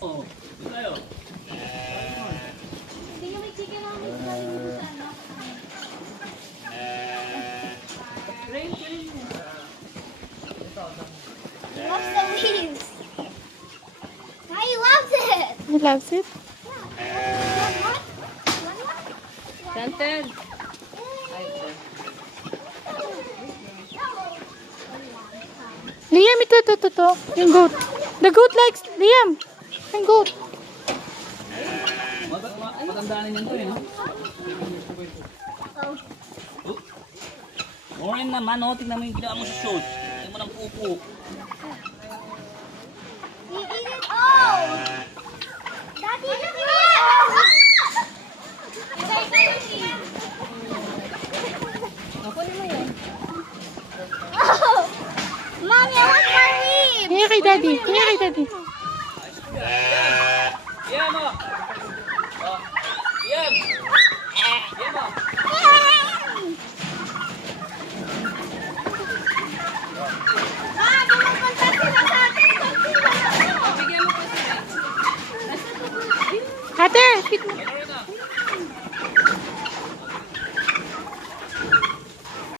Oh, tayo. Hindi nga may chicken ang may kalimutan sa ano. Rain, rain. He loves the leaves. Why he loves it? He loves it. Santen. Liam, ito. Yung goat. The goat likes Liam. Yung goat. Matandaan niyan to eh, no? Orin naman, oh. Tingnan mo yung ginawa mo sa shoot. Tingnan mo ng pupo. He eat it all. Daddy, eat it all. Kunin mo yan. Oh, Mommy, I want more leaves. Tingnan kay daddy.